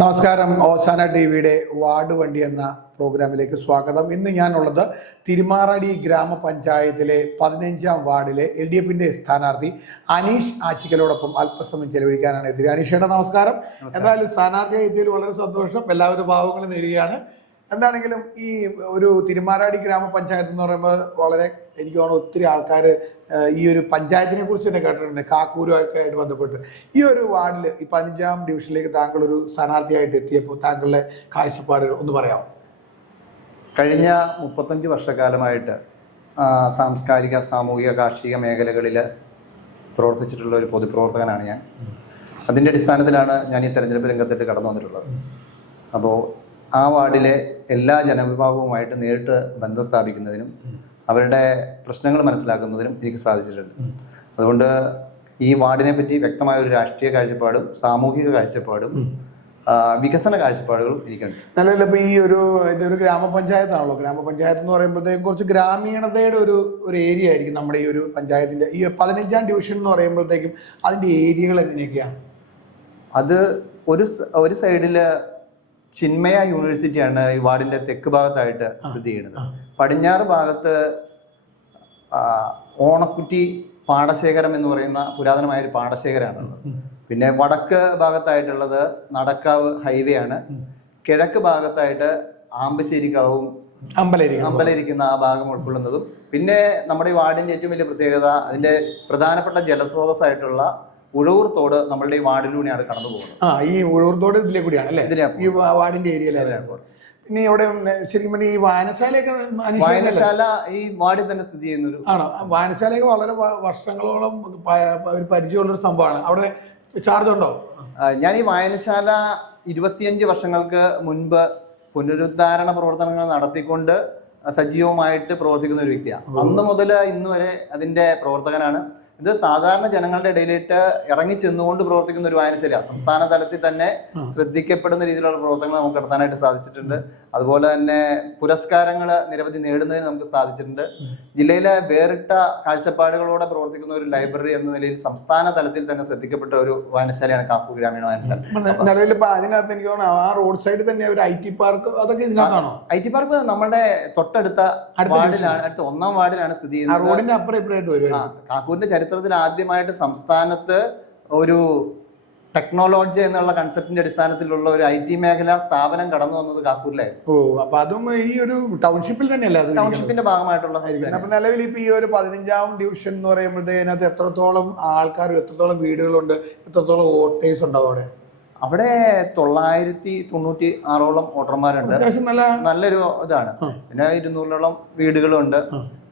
നമസ്കാരം. ഓശാന ടിവിയുടെ വാർഡ് വണ്ടി എന്ന പ്രോഗ്രാമിലേക്ക് സ്വാഗതം. ഇന്ന് ഞാനുള്ളത് തിരുമാറാടി ഗ്രാമപഞ്ചായത്തിലെ 15-ാം വാർഡിലെ LDFിന്റെ സ്ഥാനാർത്ഥി അനീഷ് ആച്ചിക്കലോടൊപ്പം അല്പസമയം ചെലവഴിക്കാനാണ് എത്തിയത്. അനീഷേട്ട നമസ്കാരം. എന്തായാലും സ്ഥാനാർത്ഥിയായി എത്തിയതിൽ വളരെ സന്തോഷം. എല്ലാവിധ ഭാവങ്ങളും നേരുകയാണ്. എന്താണെങ്കിലും ഈ ഒരു തിരുമാറാടി ഗ്രാമപഞ്ചായത്ത് എന്ന് പറയുമ്പോൾ വളരെ എനിക്ക് തോന്നുന്നു ഒത്തിരി ആൾക്കാർ ഈ ഒരു പഞ്ചായത്തിനെ കുറിച്ച് തന്നെ കേട്ടിട്ടുണ്ട്, കാക്കൂരുമൊക്കെ ആയിട്ട് ബന്ധപ്പെട്ട്. ഈ ഒരു വാർഡിൽ ഈ 15-ാം ഡിവിഷനിലേക്ക് താങ്കൾ ഒരു സ്ഥാനാർത്ഥിയായിട്ട് എത്തിയപ്പോൾ താങ്കളുടെ കാഴ്ചപ്പാടുകൾ ഒന്ന് പറയാമോ? കഴിഞ്ഞ 35 വർഷക്കാലമായിട്ട് സാംസ്കാരിക, സാമൂഹിക, കാർഷിക മേഖലകളിൽ പ്രവർത്തിച്ചിട്ടുള്ള ഒരു പൊതുപ്രവർത്തകനാണ് ഞാൻ. അതിൻ്റെ അടിസ്ഥാനത്തിലാണ് ഞാൻ ഈ തെരഞ്ഞെടുപ്പ് രംഗത്തിട്ട് കടന്നു വന്നിട്ടുള്ളത്. അപ്പോൾ ആ വാർഡിലെ എല്ലാ ജനവിഭാഗവുമായിട്ട് നേരിട്ട് ബന്ധം സ്ഥാപിക്കുന്നതിനും അവരുടെ പ്രശ്നങ്ങൾ മനസ്സിലാക്കുന്നതിനും എനിക്ക് സാധിച്ചിട്ടുണ്ട്. അതുകൊണ്ട് ഈ വാർഡിനെ പറ്റി വ്യക്തമായ ഒരു രാഷ്ട്രീയ കാഴ്ചപ്പാടും സാമൂഹിക കാഴ്ചപ്പാടും വികസന കാഴ്ചപ്പാടുകളും എനിക്കുണ്ട്. നല്ല ഇപ്പൊ ഈ ഇതൊരു ഗ്രാമപഞ്ചായത്താണല്ലോ. ഗ്രാമപഞ്ചായത്ത് എന്ന് പറയുമ്പോഴത്തേക്കും കുറച്ച് ഗ്രാമീണതയുടെ ഒരു ഏരിയ ആയിരിക്കും നമ്മുടെ ഈ ഒരു പഞ്ചായത്തിന്റെ. ഈ 15-ാം ഡിവിഷൻ എന്ന് പറയുമ്പോഴത്തേക്കും അതിന്റെ ഏരിയകൾ എങ്ങനെയൊക്കെയാണ്? അത് ഒരു സൈഡില് ചിന്മയ യൂണിവേഴ്സിറ്റിയാണ് ഈ വാർഡിന്റെ തെക്ക് ഭാഗത്തായിട്ട് സ്ഥിതി ചെയ്യുന്നത്. പടിഞ്ഞാറ് ഭാഗത്ത് ഓണക്കുറ്റി പാടശേഖരം എന്ന് പറയുന്ന പുരാതനമായ ഒരു പാടശേഖരമാണുള്ളത്. പിന്നെ വടക്ക് ഭാഗത്തായിട്ടുള്ളത് നടക്കാവ് ഹൈവേ ആണ്. കിഴക്ക് ഭാഗത്തായിട്ട് ആമ്പശ്ശേരിക്കാവും അമ്പലരിക്കുന്ന ആ ഭാഗം ഉൾക്കൊള്ളുന്നതും. പിന്നെ നമ്മുടെ ഈ വാർഡിന്റെ ഏറ്റവും വലിയ പ്രത്യേകത അതിന്റെ പ്രധാനപ്പെട്ട ജലസ്രോതസ്സായിട്ടുള്ള ഉഴവൂർ തോട് നമ്മളുടെ ഈ വാർഡിലൂടെയാണ് കടന്നു പോകുന്നത്. ഈ ഉഴവൂർ തോട് ഇതിലെ കൂടിയാണ് അല്ലേ? ഈ വാർഡിന്റെ ഏരിയയിലാണ്. പിന്നെ ഇവിടെ ശരിക്കും പറഞ്ഞാൽ ഈ വായനശാല ഈ വാർഡിൽ തന്നെ സ്ഥിതി ചെയ്യുന്ന ആണോ? വായനശാലയൊക്കെ വളരെ വർഷങ്ങളോളം ഒരു പരിചയമുള്ളൊരു സംഭവമാണ്. അവിടെ ചാർജ് ഉണ്ടോ? ഞാൻ ഈ വായനശാല 25 വർഷങ്ങൾക്ക് മുൻപ് പുനരുദ്ധാരണ പ്രവർത്തനങ്ങൾ നടത്തിക്കൊണ്ട് സജീവമായിട്ട് പ്രവർത്തിക്കുന്ന ഒരു വ്യക്തിയാണ്. അന്ന് മുതൽ ഇന്ന് വരെ അതിന്റെ പ്രവർത്തകനാണ്. ഇത് സാധാരണ ജനങ്ങളുടെ ഇടയിലേക്ക് ഇറങ്ങി ചെന്നുകൊണ്ട് പ്രവർത്തിക്കുന്ന ഒരു വായനശാലയാണ്. സംസ്ഥാന തലത്തിൽ തന്നെ ശ്രദ്ധിക്കപ്പെടുന്ന രീതിയിലുള്ള പ്രവർത്തനങ്ങൾ നമുക്ക് നടത്താനായിട്ട് സാധിച്ചിട്ടുണ്ട്. അതുപോലെ തന്നെ പുരസ്കാരങ്ങൾ നിരവധി നേടുന്നതിന് നമുക്ക് സാധിച്ചിട്ടുണ്ട്. ജില്ലയിലെ വേറിട്ട കാഴ്ചപ്പാടുകളോടെ പ്രവർത്തിക്കുന്ന ഒരു ലൈബ്രറി എന്ന നിലയിൽ സംസ്ഥാന തലത്തിൽ തന്നെ ശ്രദ്ധിക്കപ്പെട്ട ഒരു വായനശാലയാണ് കാക്കൂർ ഗ്രാമീണ വായനശാല. നിലവിൽ അതിനകത്ത് എനിക്ക് തോന്നുന്നു ആ റോഡ് സൈഡിൽ തന്നെ ഒരു IT പാർക്ക് അതൊക്കെ ഇതിനകത്താണോ? IT പാർക്ക് നമ്മുടെ തൊട്ടടുത്ത വാർഡിലാണ്, അടുത്ത 1-ാം വാർഡിലാണ് സ്ഥിതി ചെയ്യുന്നത്. റോഡിന്റെ അപ്പുറം ഇപ്പുറമായിട്ട് വരും. കാക്കൂരിന്റെ ചരിത്രത്തിൽ ആദ്യമായിട്ട് സംസ്ഥാനത്ത് ഒരു ടെക്നോളജി എന്നുള്ള കൺസെപ്റ്റിന്റെ അടിസ്ഥാനത്തിലുള്ള ഒരു IT മേഖലാ സ്ഥാപനം കടന്നു വന്നത് കാക്കൂരിലായിരുന്നു. അപ്പൊ അതും ഈ ഒരു ടൗൺഷിപ്പിൽ തന്നെയല്ല, ടൗൺഷിപ്പിന്റെ ഭാഗമായിട്ടുള്ള. അപ്പൊ നിലവിൽ ഇപ്പൊ ഈ ഒരു 15-ാം ഡിവിഷൻ എന്ന് പറയുമ്പോഴത്തേക്ക് അതിനകത്ത് എത്രത്തോളം ആൾക്കാർ, എത്രത്തോളം വീടുകളുണ്ട്, എത്രത്തോളം വോട്ടേഴ്സ് ഉണ്ടാവും അവിടെ? അവിടെ 996ഓളം വോട്ടർമാരുണ്ട്. നല്ലൊരു ഇതാണ്. പിന്നെ 200ഓളം വീടുകളുണ്ട്.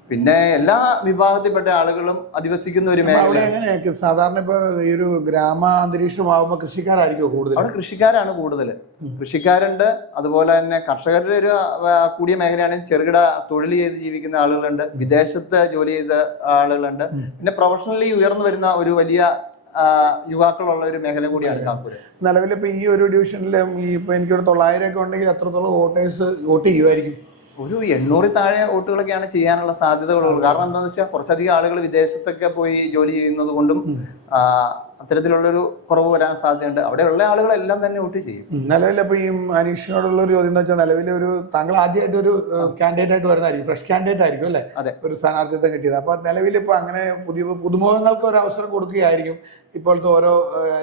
പിന്നെ എല്ലാ വിഭാഗത്തിൽപ്പെട്ട ആളുകളും അധിവസിക്കുന്ന ഒരു മേഖല. സാധാരണ ഇപ്പൊ ഈ ഒരു ഗ്രാമ അന്തരീക്ഷമാകുമ്പോൾ കൃഷിക്കാരായിരിക്കും കൂടുതൽ. അവിടെ കൃഷിക്കാരാണ് കൂടുതൽ. കൃഷിക്കാരുണ്ട്. അതുപോലെ തന്നെ കർഷകരുടെ ഒരു കൂടിയ മേഖലയാണ്. ചെറുകിട തൊഴിൽ ചെയ്ത് ജീവിക്കുന്ന ആളുകളുണ്ട്. വിദേശത്ത് ജോലി ചെയ്ത ആളുകളുണ്ട്. പിന്നെ പ്രൊഫഷണലി ഉയർന്നു വരുന്ന ഒരു വലിയ യുവാക്കളുള്ള ഒരു മേഖല കൂടിയാണ് കാക്കൂർ. നിലവിൽ ഇപ്പൊ ഈ ഒരു ഡിവിഷനിലും ഈ ഇപ്പൊ എനിക്കൊരു 900 ഒക്കെ ഉണ്ടെങ്കിൽ എത്രത്തോളം വോട്ടേഴ്സ് വോട്ട് ചെയ്യുമായിരിക്കും? ഒരു 800 താഴെ വോട്ടുകളൊക്കെയാണ് ചെയ്യാനുള്ള സാധ്യതകളുള്ളത്. കാരണം എന്താണെന്ന് വെച്ചാൽ കുറച്ചധികം ആളുകൾ വിദേശത്തൊക്കെ പോയി ജോലി ചെയ്യുന്നത് കൊണ്ടും അത്തരത്തിലുള്ളൊരു കുറവ് വരാൻ സാധ്യതയുണ്ട്. അവിടെയുള്ള ആളുകളെല്ലാം തന്നെ വോട്ട് ചെയ്യും. നിലവിൽ ഇപ്പൊ ഈ അനീഷിനോടുള്ള ഒരു ചോദ്യം എന്ന് വെച്ചാൽ, നിലവിൽ ഒരു താങ്കൾ ആദ്യമായിട്ട് ഒരു കാൻഡിഡേറ്റ് ആയിട്ട് വരുന്നതായിരിക്കും, ഫ്രഷ് കാൻഡിഡേറ്റ് ആയിരിക്കും അല്ലെ? അതെ, ഒരു സ്ഥാനാർത്ഥിത്വം കിട്ടിയത്. അപ്പൊ നിലവിൽ ഇപ്പൊ അങ്ങനെ പുതുമുഖങ്ങൾക്ക് ഒരു അവസരം കൊടുക്കുകയായിരിക്കും ഇപ്പോഴത്തെ ഓരോ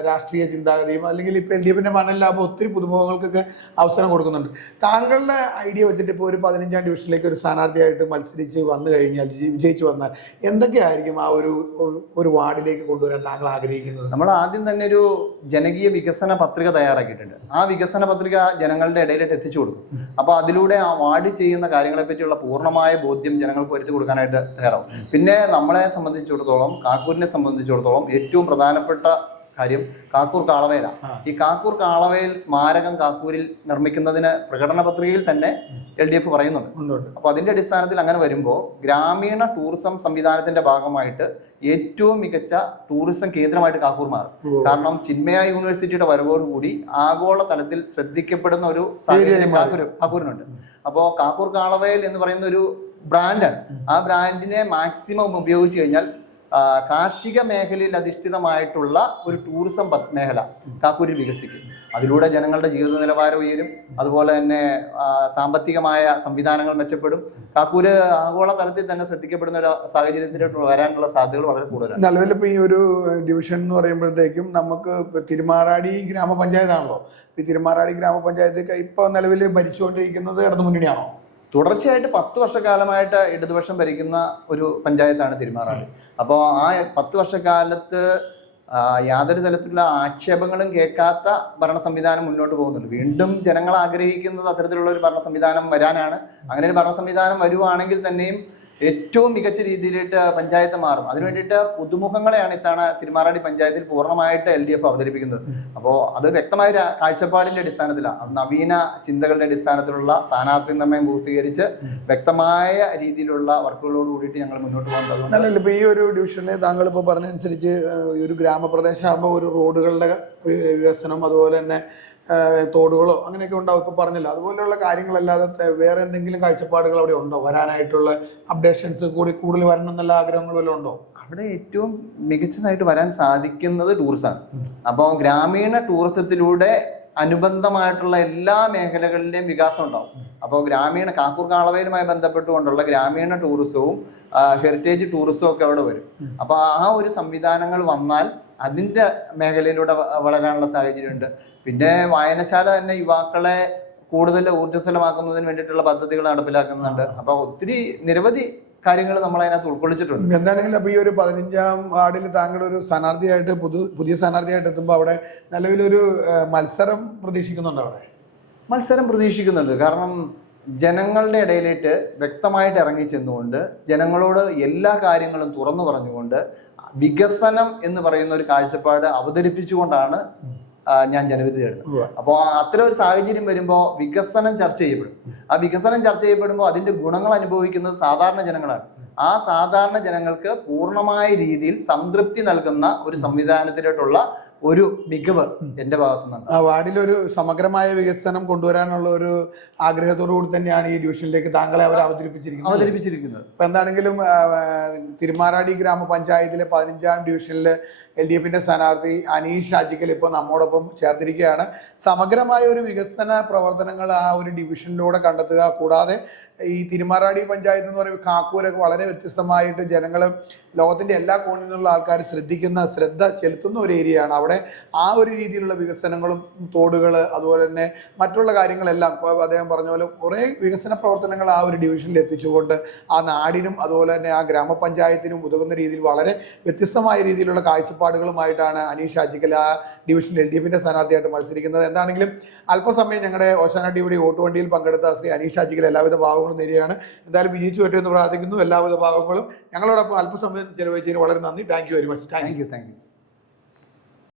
രാഷ്ട്രീയ ചിന്താഗതിയും. അല്ലെങ്കിൽ ഇപ്പൊ LDFിന്റെ മണ്ണിലാകുമ്പോൾ ഒത്തിരി പുതുമുഖങ്ങൾക്കൊക്കെ അവസരം കൊടുക്കുന്നുണ്ട്. താങ്കളുടെ ഐഡിയ വെച്ചിട്ട് ഇപ്പോൾ ഒരു 15-ാം ഡിവിഷനിലേക്ക് ഒരു സ്ഥാനാർത്ഥിയായിട്ട് മത്സരിച്ച് വന്നു കഴിഞ്ഞാൽ, വിജയിച്ചു വന്നാൽ എന്തൊക്കെയായിരിക്കും ആ ഒരു വാർഡിലേക്ക് കൊണ്ടുവരാൻ താങ്കൾ ആഗ്രഹിക്കുന്നത്? നമ്മൾ ആദ്യം തന്നെ ഒരു ജനകീയ വികസന പത്രിക തയ്യാറാക്കിയിട്ടുണ്ട്. ആ വികസന പത്രിക ജനങ്ങളുടെ ഇടയിലേക്ക് എത്തിച്ചു കൊടുക്കും. അപ്പൊ അതിലൂടെ ആ വാർഡ് ചെയ്യുന്ന കാര്യങ്ങളെ പറ്റിയുള്ള പൂർണ്ണമായ ബോധ്യം ജനങ്ങൾക്ക് വരുത്തി കൊടുക്കാനായിട്ട് തയ്യാറാവും. പിന്നെ നമ്മളെ സംബന്ധിച്ചിടത്തോളം, കാക്കൂരിനെ സംബന്ധിച്ചിടത്തോളം ഏറ്റവും പ്രധാനപ്പെട്ട കാര്യം കാക്കൂർ കാളവയിലാണ്. ഈ കാക്കൂർ കാളവയിൽ സ്മാരകം കാക്കൂരിൽ നിർമ്മിക്കുന്നതിന് പ്രകടന പത്രികയിൽ തന്നെ LDF പറയുന്നുണ്ട്. അപ്പൊ അതിന്റെ അടിസ്ഥാനത്തിൽ അങ്ങനെ വരുമ്പോൾ ഗ്രാമീണ ടൂറിസം സംവിധാനത്തിന്റെ ഭാഗമായിട്ട് ഏറ്റവും മികച്ച ടൂറിസം കേന്ദ്രമായിട്ട് കാക്കൂർ മാറും. കാരണം ചിന്മയ യൂണിവേഴ്സിറ്റിയുടെ വരവോടുകൂടി ആഗോള തലത്തിൽ ശ്രദ്ധിക്കപ്പെടുന്ന ഒരു സാഹചര്യം കാക്കൂരിനുണ്ട്. അപ്പോൾ കാക്കൂർ കാളവയൽ എന്ന് പറയുന്ന ഒരു ബ്രാൻഡാണ്. ആ ബ്രാൻഡിനെ മാക്സിമം ഉപയോഗിച്ച് കഴിഞ്ഞാൽ കാർഷിക മേഖലയിൽ അധിഷ്ഠിതമായിട്ടുള്ള ഒരു ടൂറിസം മേഖല കാക്കൂരിൽ വികസിക്കും. അതിലൂടെ ജനങ്ങളുടെ ജീവിത നിലവാരം ഉയരും. അതുപോലെ തന്നെ സാമ്പത്തികമായ സംവിധാനങ്ങൾ മെച്ചപ്പെടും. കാക്കൂര് ആഗോള തലത്തിൽ തന്നെ ശ്രദ്ധിക്കപ്പെടുന്ന ഒരു സാഹചര്യത്തിലോട്ട് വരാനുള്ള സാധ്യതകൾ വളരെ കൂടുതലാണ്. നിലവിൽ ഇപ്പൊ ഈ ഒരു ഡിവിഷൻ എന്ന് പറയുമ്പോഴത്തേക്കും നമുക്ക് തിരുമാറാടി ഗ്രാമപഞ്ചായത്താണല്ലോ. ഈ തിരുമാറാടി ഗ്രാമപഞ്ചായത്ത് ഇപ്പൊ നിലവിൽ ഭരിച്ചുകൊണ്ടിരിക്കുന്നത് ഇടതു മുന്നണിയാണോ? തുടർച്ചയായിട്ട് 10 വർഷക്കാലമായിട്ട് ഇടതുപക്ഷം ഭരിക്കുന്ന ഒരു പഞ്ചായത്താണ് തിരുമാറാടി. അപ്പോൾ ആ 10 വർഷക്കാലത്ത് യാതൊരു തരത്തിലുള്ള ആക്ഷേപങ്ങളും കേൾക്കാത്ത ഭരണ സംവിധാനം മുന്നോട്ട് പോകുന്നുണ്ട്. വീണ്ടും ജനങ്ങൾ ആഗ്രഹിക്കുന്നത് അത്തരത്തിലുള്ള ഒരു ഭരണ സംവിധാനം വരാനാണ്. അങ്ങനെ ഒരു ഭരണ സംവിധാനം വരുവാണെങ്കിൽ തന്നെയും ഏറ്റവും മികച്ച രീതിയിലിട്ട് പഞ്ചായത്ത് മാറും. അതിനു വേണ്ടിയിട്ട് പുതുമുഖങ്ങളെയാണ് ഇത്തവണ തിരുമാറാടി പഞ്ചായത്തിൽ പൂർണ്ണമായിട്ട് LDF അവതരിപ്പിക്കുന്നത്. അപ്പോൾ അത് വ്യക്തമായ ഒരു കാഴ്ചപ്പാടിന്റെ അടിസ്ഥാനത്തിലാണ്, അത് നവീന ചിന്തകളുടെ അടിസ്ഥാനത്തിലുള്ള സ്ഥാനാർത്ഥി നിർണ്ണയം പൂർത്തീകരിച്ച് വ്യക്തമായ രീതിയിലുള്ള വർക്കുകളോട് കൂടിയിട്ട് ഞങ്ങൾ മുന്നോട്ട് പോകേണ്ടത്. നല്ല ഇപ്പൊ ഈ ഒരു ഡിവിഷനിൽ താങ്കൾ ഇപ്പോൾ പറഞ്ഞനുസരിച്ച് ഒരു ഗ്രാമപ്രദേശമാകുമ്പോൾ ഒരു റോഡുകളുടെ വികസനം, അതുപോലെ തന്നെ തോടുകളോ അങ്ങനെയൊക്കെ ഉണ്ടാവും ഇപ്പൊ പറഞ്ഞില്ല. അതുപോലെയുള്ള കാര്യങ്ങളല്ലാതെ വേറെ എന്തെങ്കിലും കാഴ്ചപ്പാടുകൾ അവിടെ ഉണ്ടോ? വരാനായിട്ടുള്ള അപ്ഡേഷൻസ് കൂടുതൽ വരണം എന്നുള്ള ആഗ്രഹങ്ങൾ വല്ലതും ഉണ്ടോ? അവിടെ ഏറ്റവും മികച്ചതായിട്ട് വരാൻ സാധിക്കുന്നത് ടൂറിസമാണ്. അപ്പോൾ ഗ്രാമീണ ടൂറിസത്തിലൂടെ അനുബന്ധമായിട്ടുള്ള എല്ലാ മേഖലകളിലെയും വികാസം ഉണ്ടാവും. അപ്പോൾ ഗ്രാമീണ കാക്കൂർ കാളവയലുമായി ബന്ധപ്പെട്ടുകൊണ്ടുള്ള ഗ്രാമീണ ടൂറിസവും ഹെറിറ്റേജ് ടൂറിസവും ഒക്കെ അവിടെ വരും. അപ്പോൾ ആ ഒരു സംവിധാനങ്ങൾ വന്നാൽ അതിൻ്റെ മേഖലയിലൂടെ വളരാനുള്ള സാഹചര്യമുണ്ട്. പിന്നെ വായനശാല തന്നെ യുവാക്കളെ കൂടുതൽ ഊർജ്ജസ്വലമാക്കുന്നതിന് വേണ്ടിയിട്ടുള്ള പദ്ധതികൾ നടപ്പിലാക്കുന്നുണ്ട്. അപ്പോൾ ഒത്തിരി നിരവധി കാര്യങ്ങൾ നമ്മൾ അതിനകത്ത് ഉൾക്കൊള്ളിച്ചിട്ടുണ്ട്. എന്താണെങ്കിലും അപ്പോൾ ഈ ഒരു 15ാം വാർഡിൽ താങ്കൾ ഒരു സ്ഥാനാർത്ഥിയായിട്ട് പുതിയ സ്ഥാനാർത്ഥിയായിട്ട് എത്തുമ്പോൾ അവിടെ നിലവിലൊരു മത്സരം പ്രതീക്ഷിക്കുന്നുണ്ട്? അവിടെ മത്സരം പ്രതീക്ഷിക്കുന്നുണ്ട്. കാരണം ജനങ്ങളുടെ ഇടയിലേക്ക് വ്യക്തമായിട്ട് ഇറങ്ങി ചെന്നുകൊണ്ട് ജനങ്ങളോട് എല്ലാ കാര്യങ്ങളും തുറന്നു പറഞ്ഞുകൊണ്ട് വികസനം എന്ന് പറയുന്ന ഒരു കാഴ്ചപ്പാട് അവതരിപ്പിച്ചുകൊണ്ടാണ് ഞാൻ ജനവിധി തേടുന്നത്. അപ്പോൾ അത്തരം ഒരു സാഹചര്യം വരുമ്പോൾ വികസനം ചർച്ച ചെയ്യപ്പെടും. ആ വികസനം ചർച്ച ചെയ്യപ്പെടുമ്പോൾ അതിന്റെ ഗുണങ്ങൾ അനുഭവിക്കുന്നത് സാധാരണ ജനങ്ങളാണ്. ആ സാധാരണ ജനങ്ങൾക്ക് പൂർണ്ണമായ രീതിയിൽ സംതൃപ്തി നൽകുന്ന ഒരു സംവിധാനത്തിലോട്ടുള്ള ഒരു മികവ് എന്റെ ഭാഗത്തു നിന്നാണ്. ആ വാർഡിലൊരു സമഗ്രമായ വികസനം കൊണ്ടുവരാനുള്ള ഒരു ആഗ്രഹത്തോടു കൂടി തന്നെയാണ് ഈ ഡിവിഷനിലേക്ക് താങ്കളെ അവർ അവതരിപ്പിച്ചിരിക്കുന്നത്. ഇപ്പൊ എന്താണെങ്കിലും തിരുമാറാടി ഗ്രാമപഞ്ചായത്തിലെ 15ാം ഡിവിഷനിലെ LDFന്റെ സ്ഥാനാർത്ഥി അനീഷ് ആച്ചിക്കൽ ഇപ്പോൾ നമ്മോടൊപ്പം ചേർന്നിരിക്കുകയാണ്. സമഗ്രമായ ഒരു വികസന പ്രവർത്തനങ്ങൾ ആ ഒരു ഡിവിഷനിലൂടെ കണ്ടെത്തുക, കൂടാതെ ഈ തിരുമാറാടി പഞ്ചായത്ത് എന്ന് പറയുമ്പോൾ കാക്കൂരൊക്കെ വളരെ വ്യത്യസ്തമായിട്ട് ജനങ്ങൾ ലോകത്തിന്റെ എല്ലാ കോണിൽ നിന്നുള്ള ആൾക്കാർ ശ്രദ്ധ ചെലുത്തുന്ന ഒരു ഏരിയയാണ്. അവിടെ ആ ഒരു രീതിയിലുള്ള വികസനങ്ങളും തോടുകൾ അതുപോലെ തന്നെ മറ്റുള്ള കാര്യങ്ങളെല്ലാം ഇപ്പോൾ അദ്ദേഹം പറഞ്ഞ പോലെ കുറേ വികസന പ്രവർത്തനങ്ങൾ ആ ഒരു ഡിവിഷനിൽ എത്തിച്ചുകൊണ്ട് ആ നാടിനും അതുപോലെ തന്നെ ആ ഗ്രാമപഞ്ചായത്തിനും ഉതകുന്ന രീതിയിൽ വളരെ വ്യത്യസ്തമായ രീതിയിലുള്ള കാഴ്ചപ്പാടുകളുമായിട്ടാണ് അനീഷ് ആച്ചിക്കൽ ആ ഡിവിഷനിൽ LDFന്റെ സ്ഥാനാർത്ഥിയായിട്ട് മത്സരിക്കുന്നത്. എന്താണെങ്കിലും അല്പസമയം ഞങ്ങളുടെ ഓശാന ടിവിയുടെ വോട്ടുവണ്ടിയിൽ പങ്കെടുത്ത ശ്രീ അനീഷ് ആച്ചിക്കൽ എല്ലാവിധ ഭാവങ്ങളും നേരെയാണ്. എന്തായാലും വിജയിച്ചു പറ്റുമെന്ന് പ്രാർത്ഥിക്കുന്നു. എല്ലാവിധ ഭാവങ്ങളും ഞങ്ങളോടൊപ്പം അല്പസമയം ചെലവഴിച്ചതിന് വളരെ നന്ദി. Thank you very much. Thank you.